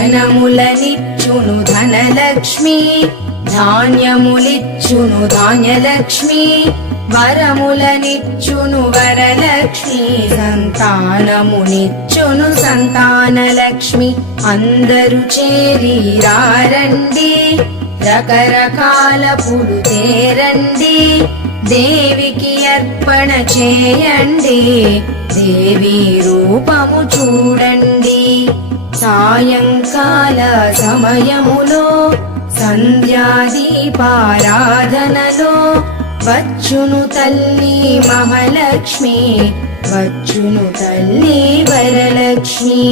ధనములనిచ్చును ధనలక్ష్మి, ధాన్యములిచ్చును ధాన్యలక్ష్మి, వరములనిచ్చును వరలక్ష్మి, సంతానమునిచ్చును సంతానలక్ష్మి. అందరూ చేరి రారండి, రకరకాల పూలు తేరండి, దేవికి అర్పణ చేయండి, దేవి రూపము చూడండి. సాయంకాల సమయములో సంధ్యాదీపారాధనలో వచ్చును తల్లి మహాలక్ష్మి, వచ్చును తల్లి వరలక్ష్మి.